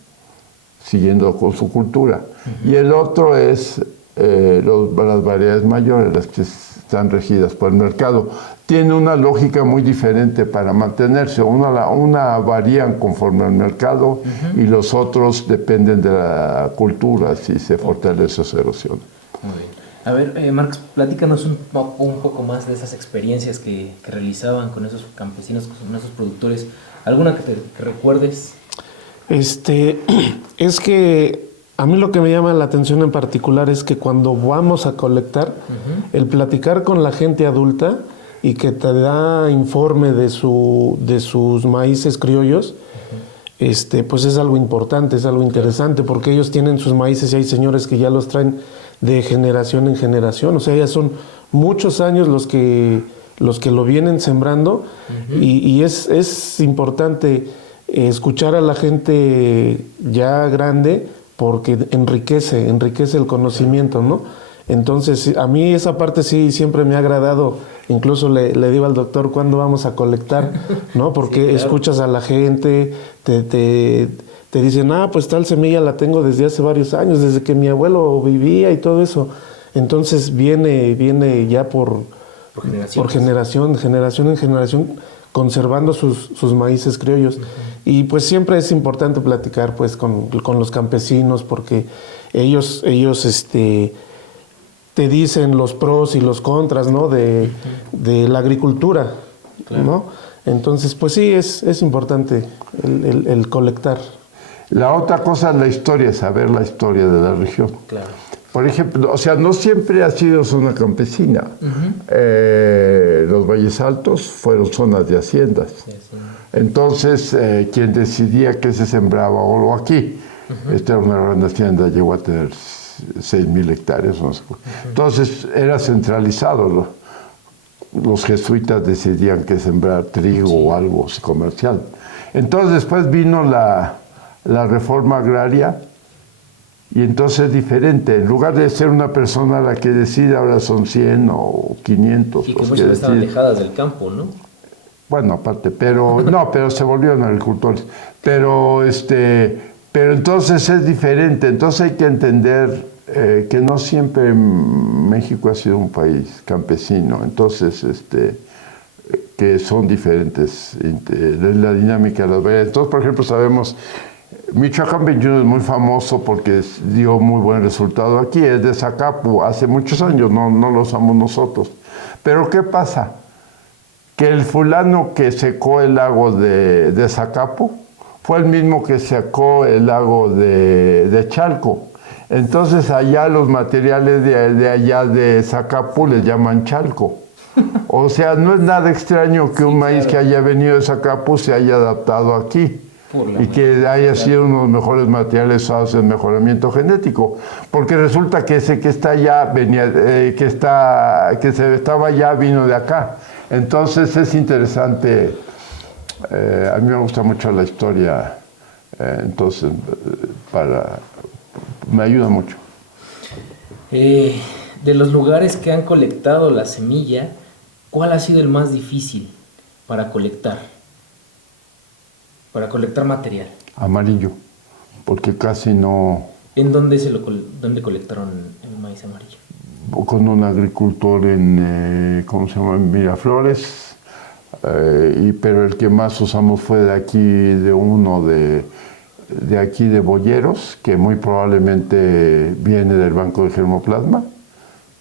siguiendo con su cultura. Y el otro es las variedades mayores, las que están regidas por el mercado. Tiene una lógica muy diferente para mantenerse. Una varían conforme al mercado y los otros dependen de la cultura, si se fortalece o se erosiona. Muy bien. A ver, Marcos, platícanos un poco más de esas experiencias que realizaban con esos campesinos, con esos productores. ¿Alguna que recuerdes? Es que a mí lo que me llama la atención en particular es que cuando vamos a colectar, el platicar con la gente adulta y que te da informe de sus maíces criollos, pues es algo importante, es algo interesante, porque ellos tienen sus maíces y hay señores que ya los traen de generación en generación, o sea, ya son muchos años los que lo vienen sembrando, y es importante escuchar a la gente ya grande porque enriquece el conocimiento, ¿no? Entonces, a mí esa parte sí siempre me ha agradado. Incluso le digo al doctor cuándo vamos a colectar, ¿no? Porque sí, claro, escuchas a la gente, te dicen, pues tal semilla la tengo desde hace varios años, desde que mi abuelo vivía y todo eso. Entonces viene ya por generación en generación, conservando sus maíces criollos. Y pues siempre es importante platicar pues con los campesinos, porque ellos te dicen los pros y los contras, ¿no? de la agricultura, claro, ¿no? Entonces, pues sí, es importante el colectar. La otra cosa es la historia, saber la historia de la región. Claro. Por ejemplo, o sea, no siempre ha sido zona campesina. Los valles altos fueron zonas de haciendas. Sí. Entonces, quien decidía qué se sembraba o aquí, esta era una gran hacienda, llegó a tener 6,000 hectáreas. No sé. Entonces, era centralizado. Los jesuitas decidían que sembrar trigo o algo comercial. Entonces, después vino la reforma agraria, y entonces es diferente. En lugar de ser una persona la que decide, ahora son 100 o 500. Y que muchas estaban alejadas del campo, ¿no? Bueno, aparte, pero se volvieron agricultores. Pero entonces es diferente. Entonces hay que entender que no siempre México ha sido un país campesino. Entonces, que son diferentes la dinámica de las variedades. Entonces, por ejemplo, sabemos, Michoacán 21 es muy famoso porque dio muy buen resultado aquí, es de Zacapu, hace muchos años, no lo usamos nosotros. Pero ¿qué pasa? Que el fulano que secó el lago de Zacapu, fue el mismo que sacó el lago de Chalco. Entonces allá los materiales de allá de Zacapu les llaman Chalco. O sea, no es nada extraño que un maíz que haya venido de Zacapu se haya adaptado aquí y que haya sido uno de los mejores materiales usados en mejoramiento genético. Porque resulta que ese que está allá, que se estaba allá, vino de acá. Entonces es interesante. A mí me gusta mucho la historia, entonces me ayuda mucho. De los lugares que han colectado la semilla, ¿cuál ha sido el más difícil para colectar? Para colectar material. Amarillo, porque casi no... ¿En dónde dónde colectaron el maíz amarillo? Con un agricultor en, ¿cómo se llama? En Miraflores. Pero el que más usamos fue de aquí, de aquí de Boyeros, que muy probablemente viene del Banco de Germoplasma,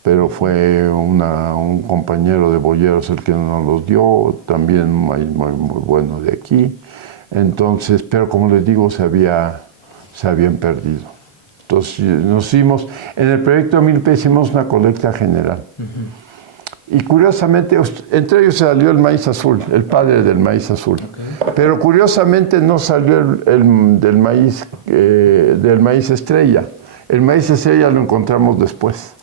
pero fue un compañero de Boyeros el que nos los dio, también muy bueno de aquí. Entonces, pero como les digo, se habían perdido. Entonces nos hicimos, en el proyecto Milpa hicimos una colecta general. Y curiosamente, entre ellos salió el maíz azul, el padre del maíz azul. Okay. Pero curiosamente no salió del maíz estrella. El maíz estrella lo encontramos después,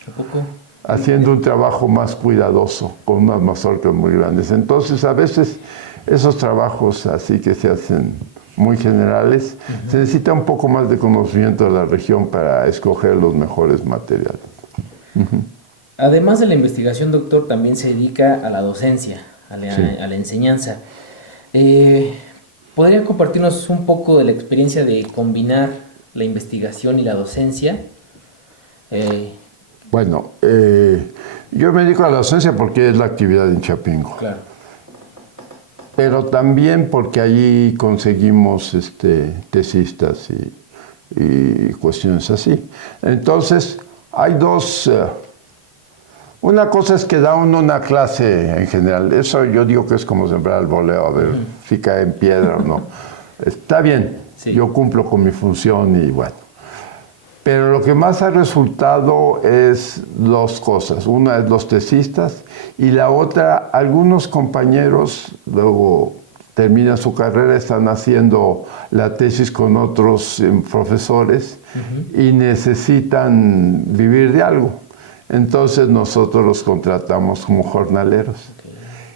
haciendo un trabajo más cuidadoso, con unas mazorcas muy grandes. Entonces, a veces, esos trabajos así que se hacen muy generales, se necesita un poco más de conocimiento de la región para escoger los mejores materiales. Además de la investigación, doctor, también se dedica a la docencia, a la enseñanza. ¿Podría compartirnos un poco de la experiencia de combinar la investigación y la docencia? Bueno, yo me dedico a la docencia porque es la actividad en Chapingo. Claro. Pero también porque allí conseguimos tesistas y cuestiones así. Entonces, hay dos... Una cosa es que da uno una clase en general. Eso yo digo que es como sembrar el boleo, a ver si cae en piedra o no. Está bien, sí. Yo cumplo con mi función y bueno. Pero lo que más ha resultado es dos cosas. Una es los tesistas y la otra, algunos compañeros luego terminan su carrera, están haciendo la tesis con otros profesores y necesitan vivir de algo. Entonces nosotros los contratamos como jornaleros.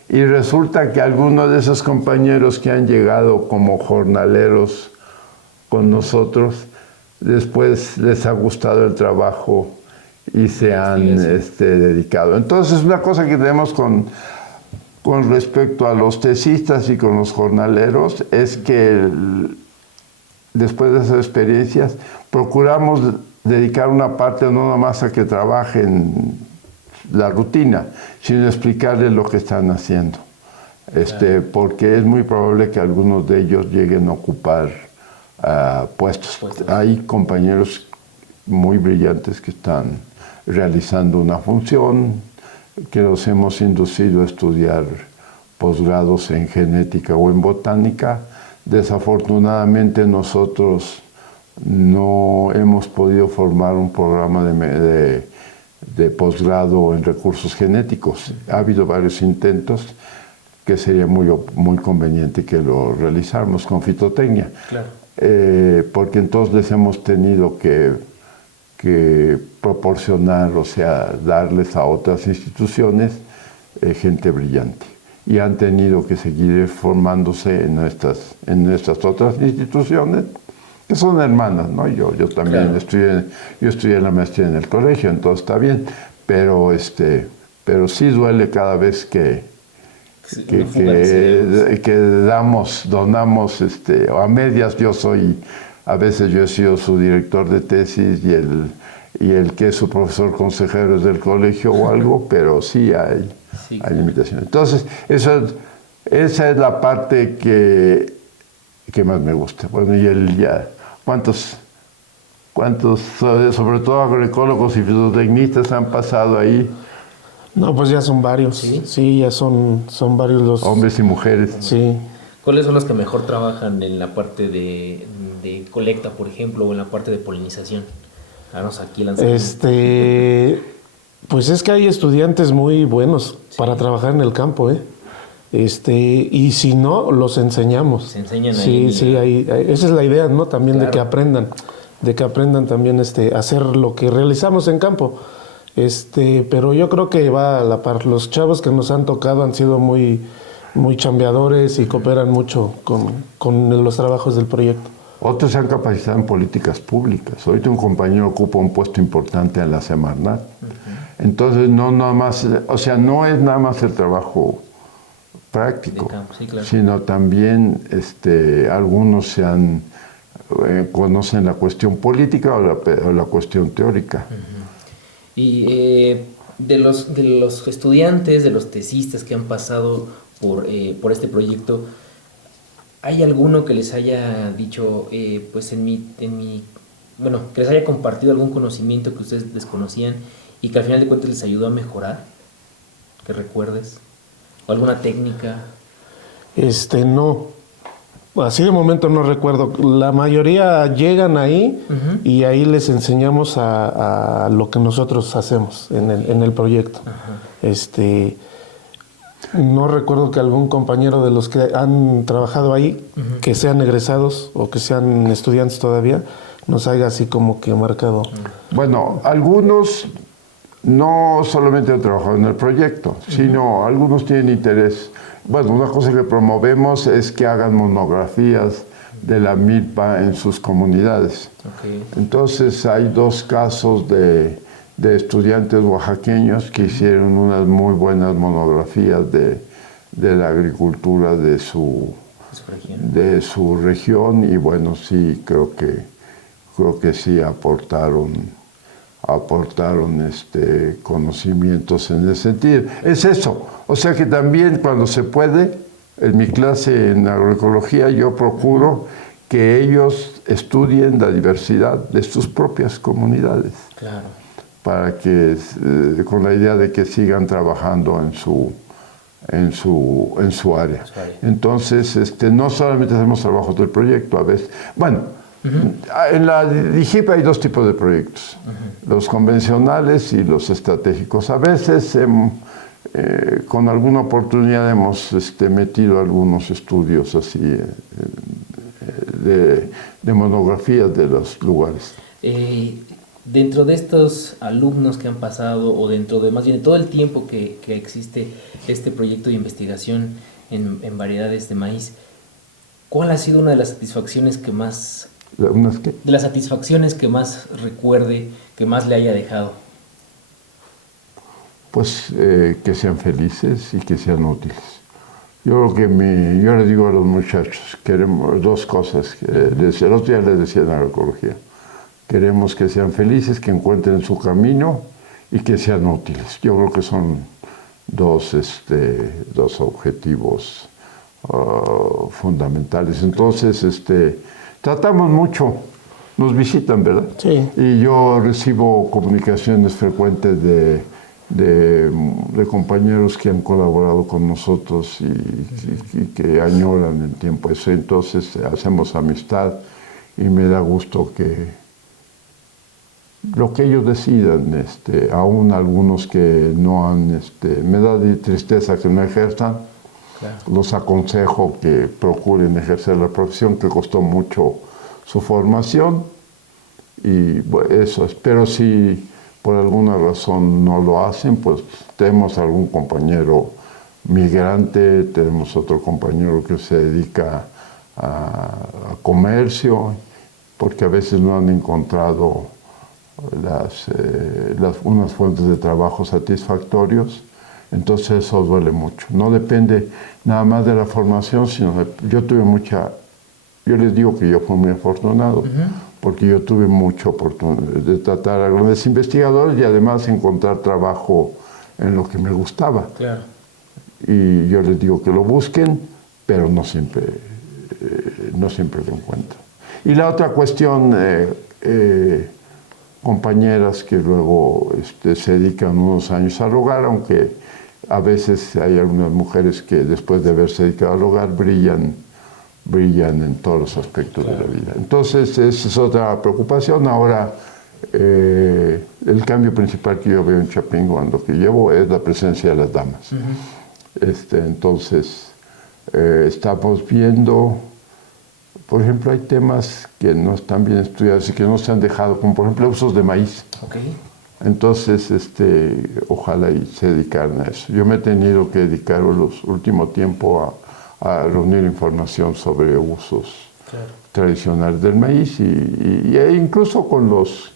Okay. Y resulta que algunos de esos compañeros que han llegado como jornaleros con nosotros, después les ha gustado el trabajo y se han dedicado. Entonces una cosa que tenemos con respecto a los tesistas y con los jornaleros es que después de esas experiencias procuramos dedicar una parte no nada más a que trabajen la rutina, sino explicarles lo que están haciendo. Porque es muy probable que algunos de ellos lleguen a ocupar puestos. Hay compañeros muy brillantes que están realizando una función, que los hemos inducido a estudiar posgrados en genética o en botánica. Desafortunadamente nosotros no hemos podido formar un programa de posgrado en recursos genéticos. Ha habido varios intentos que sería muy conveniente que lo realizáramos con fitotecnia. Claro. Porque entonces les hemos tenido que proporcionar, o sea, darles a otras instituciones gente brillante. Y han tenido que seguir formándose en estas otras instituciones, que son hermanas, ¿no? Yo también claro. estudié la maestría en el colegio, entonces está bien, pero sí duele cada vez que donamos, a medias a veces yo he sido su director de tesis y el que es su profesor consejero es del colegio o algo, pero sí hay limitaciones. Entonces, esa es la parte que más me gusta. Bueno, y ¿cuántos, sobre todo agroecólogos y fitotecnistas han pasado ahí? No, pues ya son varios. Sí, ya son varios los... Hombres y mujeres. Sí. ¿Cuáles son los que mejor trabajan en la parte de colecta, por ejemplo, o en la parte de polinización? Danos aquí lanzando. Pues es que hay estudiantes muy buenos para trabajar en el campo, ¿eh? Y si no, los enseñamos. Se enseñan sí, ahí. Sí, esa es la idea, ¿no? También Claro. de que aprendan también a hacer lo que realizamos en campo. Pero yo creo que va a la par. Los chavos que nos han tocado han sido muy, muy chambeadores y cooperan mucho con los trabajos del proyecto. Otros se han capacitado en políticas públicas. Ahorita un compañero ocupa un puesto importante en la Semarnat. Entonces, no nada más, o sea, no es nada más el trabajo práctico, campo, sí, claro. sino también algunos conocen la cuestión política o la cuestión teórica. Y de los estudiantes, de los tesistas que han pasado por este proyecto, ¿hay alguno que les haya dicho, pues bueno, que les haya compartido algún conocimiento que ustedes desconocían y que al final de cuentas les ayudó a mejorar? ¿Que recuerdes? ¿O alguna técnica? No. Así de momento no recuerdo. La mayoría llegan ahí y ahí les enseñamos a lo que nosotros hacemos en el proyecto. No recuerdo que algún compañero de los que han trabajado ahí, que sean egresados o que sean estudiantes todavía, nos haya así como que marcado. Bueno, algunos no solamente han trabajado en el proyecto, sino algunos tienen interés. Bueno, una cosa que promovemos es que hagan monografías de la milpa en sus comunidades. Okay. Entonces hay 2 casos de estudiantes oaxaqueños que hicieron unas muy buenas monografías de la agricultura de su región y bueno, sí, creo que sí aportaron conocimientos en ese sentido. Es eso, o sea que también cuando se puede, en mi clase en agroecología yo procuro que ellos estudien la diversidad de sus propias comunidades. Claro. Para que, con la idea de que sigan trabajando en su área. Entonces, no solamente hacemos trabajos del proyecto, a veces. Bueno, en la DIGIP hay 2 tipos de proyectos, los convencionales y los estratégicos. A veces, con alguna oportunidad, hemos metido algunos estudios así de monografías de los lugares. Dentro de estos alumnos que han pasado, o dentro de más bien todo el tiempo que existe este proyecto de investigación en variedades de maíz, ¿cuál ha sido una de las satisfacciones que más... ¿Unas qué? De las satisfacciones que más recuerde, que más le haya dejado? Pues que sean felices y que sean útiles. Yo creo que yo les digo a los muchachos, queremos 2 cosas. El otro día les decía en agroecología. Queremos que sean felices, que encuentren su camino y que sean útiles. Yo creo que son 2 objetivos fundamentales. Entonces, tratamos mucho, nos visitan, ¿verdad? Sí. Y yo recibo comunicaciones frecuentes de compañeros que han colaborado con nosotros y que añoran el tiempo ese. Entonces, hacemos amistad y me da gusto que lo que ellos decidan, aún algunos que no han, me da tristeza que no ejerzan, claro. Los aconsejo que procuren ejercer la profesión, que costó mucho su formación, y bueno, eso es. Pero si por alguna razón no lo hacen, pues tenemos algún compañero migrante, tenemos otro compañero que se dedica a comercio, porque a veces no han encontrado unas fuentes de trabajo satisfactorios, entonces eso duele mucho. No depende nada más de la formación, sino yo les digo que yo fui muy afortunado, porque yo tuve mucha oportunidad de tratar a grandes investigadores y además encontrar trabajo en lo que me gustaba. Claro. Y yo les digo que lo busquen, pero no siempre lo encuentran. Y la otra cuestión, compañeras que luego se dedican unos años al hogar, aunque a veces hay algunas mujeres que después de haberse dedicado al hogar brillan brillan en todos los aspectos de la vida. Entonces, esa es otra preocupación. Ahora, el cambio principal que yo veo en Chapingo, en lo que llevo, es la presencia de las damas. Entonces, estamos viendo, por ejemplo, hay temas que no están bien estudiados y que no se han dejado, como por ejemplo usos de maíz. Okay. Entonces, ojalá y se dedicaran a eso. Yo me he tenido que dedicar los últimos tiempos a reunir información sobre usos tradicionales del maíz y incluso con los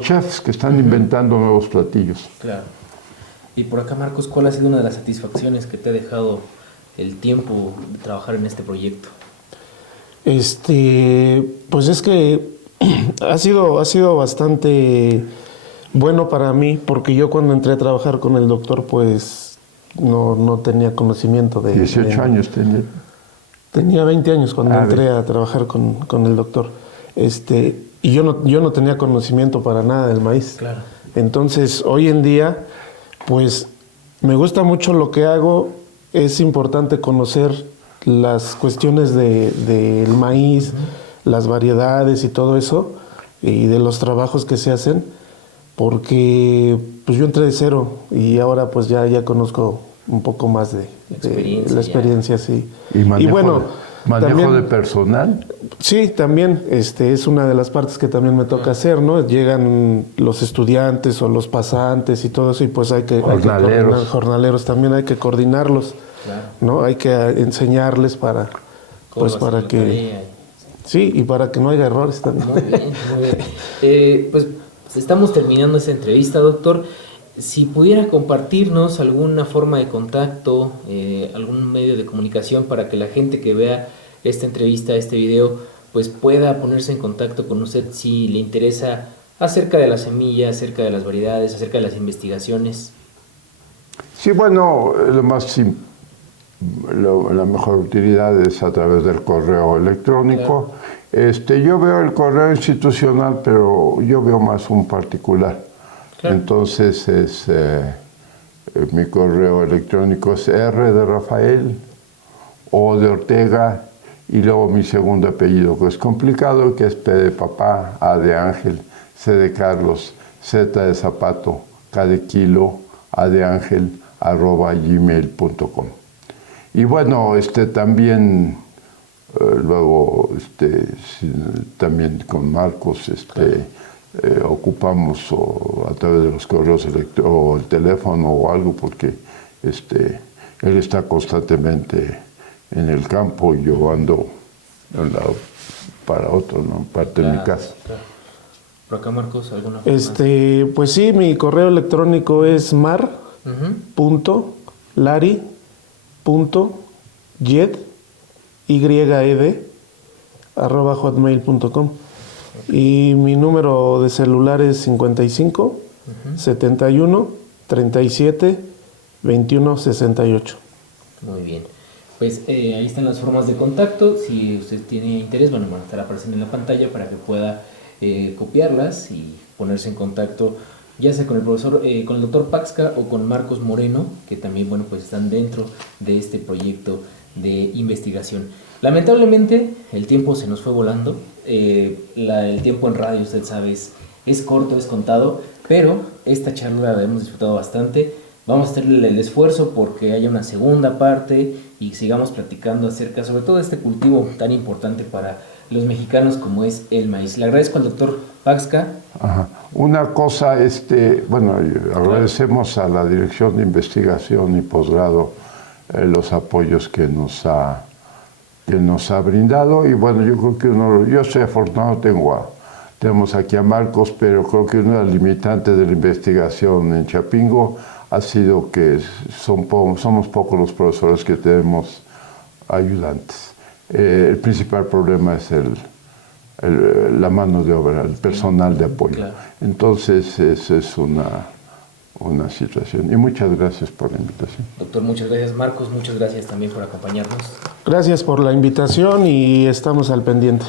chefs que están inventando nuevos platillos. Claro. Y por acá, Marcos, ¿cuál ha sido una de las satisfacciones que te ha dejado el tiempo de trabajar en este proyecto? Pues es que ha sido bastante bueno para mí, porque yo cuando entré a trabajar con el doctor, pues no tenía conocimiento de... 18 años tenía. Tenía 20 años cuando entré a trabajar con el doctor. Y yo no tenía conocimiento para nada del maíz. Claro. Entonces, hoy en día, pues me gusta mucho lo que hago. Es importante conocer las cuestiones del maíz, las variedades y todo eso, y de los trabajos que se hacen, porque pues yo entré de cero y ahora pues ya conozco un poco más de la experiencia, sí. Y bueno, manejo también, de personal. Sí, también es una de las partes que también me toca hacer, ¿no? Llegan los estudiantes o los pasantes y todo eso, y pues hay que coordinar, jornaleros también hay que coordinarlos, ¿no? Hay que enseñarles para que... Sí, y para que no haya errores también. Muy bien, muy bien. Pues estamos terminando esta entrevista, doctor. Si pudiera compartirnos alguna forma de contacto, algún medio de comunicación para que la gente que vea esta entrevista, este video, pues pueda ponerse en contacto con usted si le interesa acerca de la semilla, acerca de las variedades, acerca de las investigaciones. Sí, bueno, la mejor utilidad es a través del correo electrónico. Claro. Yo veo el correo institucional, pero yo veo más un particular. Claro. Entonces, mi correo electrónico es R de Rafael, O de Ortega, y luego mi segundo apellido, que es complicado, que es P de papá, A de Ángel, C de Carlos, Z de zapato, K de kilo, A de Ángel, @gmail.com. Y bueno, luego, también con Marcos, ocupamos a través de los correos electrónicos o el teléfono o algo, porque él está constantemente en el campo y yo ando de un lado para otro, ¿no? Parte de mi casa. Claro. ¿Por acá, Marcos, alguna forma? Pues sí, mi correo electrónico es mar.lari.yed@hotmail.com. Y mi número de celular es 55 71 37 21 68. Muy bien. Pues ahí están las formas de contacto. Si usted tiene interés, van a estar apareciendo en la pantalla para que pueda copiarlas y ponerse en contacto, ya sea con el profesor, con el doctor Paxca o con Marcos Moreno, que también, pues están dentro de este proyecto de investigación. Lamentablemente, el tiempo se nos fue volando. El tiempo en radio, usted sabe, es corto, es contado, pero esta charla la hemos disfrutado bastante. Vamos a hacerle el esfuerzo porque haya una segunda parte y sigamos platicando acerca, sobre todo, de este cultivo tan importante para los mexicanos como es el maíz. Le agradezco al doctor Paxca. Ajá. Una cosa, agradecemos a la Dirección de Investigación y Posgrado los apoyos que nos ha brindado, y bueno, yo creo que yo soy afortunado, tenemos aquí a Marcos, pero creo que una de las limitantes de la investigación en Chapingo ha sido que somos pocos los profesores que tenemos ayudantes. El principal problema es la mano de obra, el personal de apoyo. Claro. Entonces, esa es una situación. Y muchas gracias por la invitación. Doctor, muchas gracias. Marcos, muchas gracias también por acompañarnos. Gracias por la invitación y estamos al pendiente.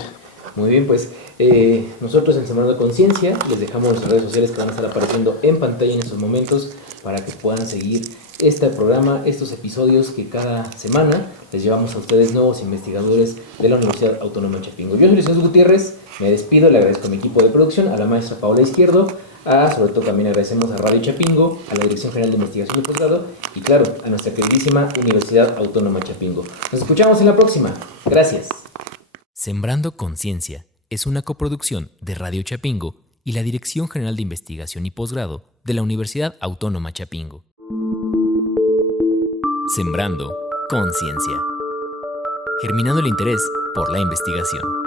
Muy bien, pues nosotros en Sembrando Conciencia les dejamos nuestras redes sociales que van a estar apareciendo en pantalla en estos momentos para que puedan seguir este programa, estos episodios que cada semana les llevamos a ustedes nuevos investigadores de la Universidad Autónoma de Chapingo. Yo soy Luis Jesús Gutiérrez, me despido, le agradezco a mi equipo de producción, a la maestra Paola Izquierdo, sobre todo también agradecemos a Radio Chapingo, a la Dirección General de Investigación y Posgrado y claro, a nuestra queridísima Universidad Autónoma de Chapingo. Nos escuchamos en la próxima. Gracias. Sembrando Conciencia es una coproducción de Radio Chapingo y la Dirección General de Investigación y Posgrado de la Universidad Autónoma Chapingo. Sembrando Conciencia. Germinando el interés por la investigación.